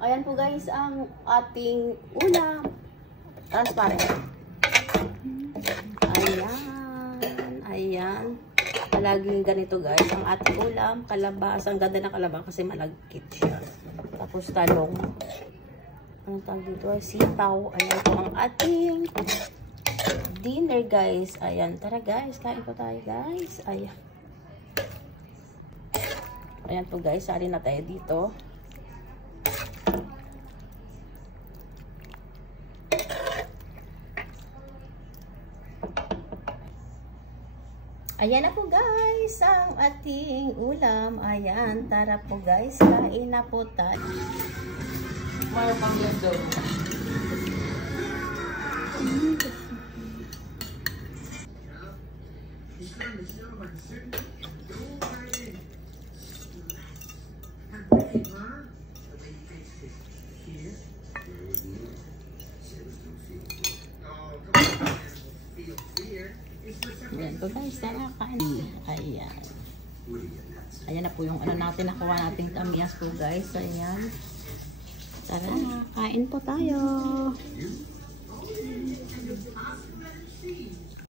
Ayan po guys ang ating ulam. Transparent. Ayan. Palaging ganito guys ang ating ulam. Kalabas. Ang ganda ng kalabas kasi malagkit siya. Tapos talong. Anong tawag dito? Sitaw. Ayan po ang ating dinner guys. Ayan. Tara guys. Kain po tayo guys. Ayan. Ayan po guys. Sali na tayo dito. Ayan na po guys, ang ating ulam. Ayan, tara po guys, kain na po tayo. Ayan po guys, tara kain. Ayan. Ayan na po yung ano natin, nakuha nating tamias po guys. Ayan. Tara, kain po tayo.